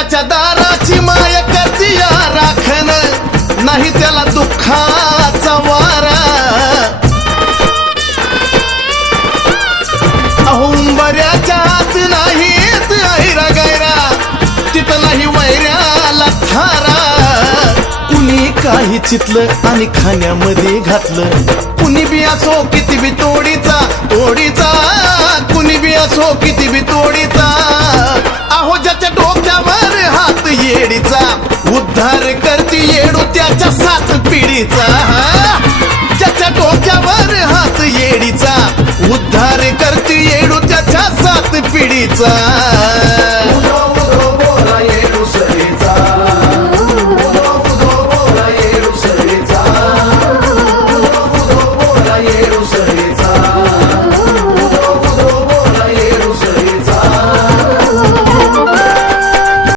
त्याच्या दाराची माया करती या राखण नाही त्याला दुःखाचा वारा. अहोंबऱ्याच्या आत नाही ऐरा गैरा तिथं नाही वैऱ्याला थारा. कुणी काही चितलं आणि खाण्यामध्ये घातलं. कुणी बी असो किती बी तोडीचा तोडीचा. कुणी बी असो किती बी तोडीचा. त्याच्या सात पिढीचा त्याच्या डोक्यावर हात येडीचा. उद्धार करते येडू त्याच्या सात पिढीचा.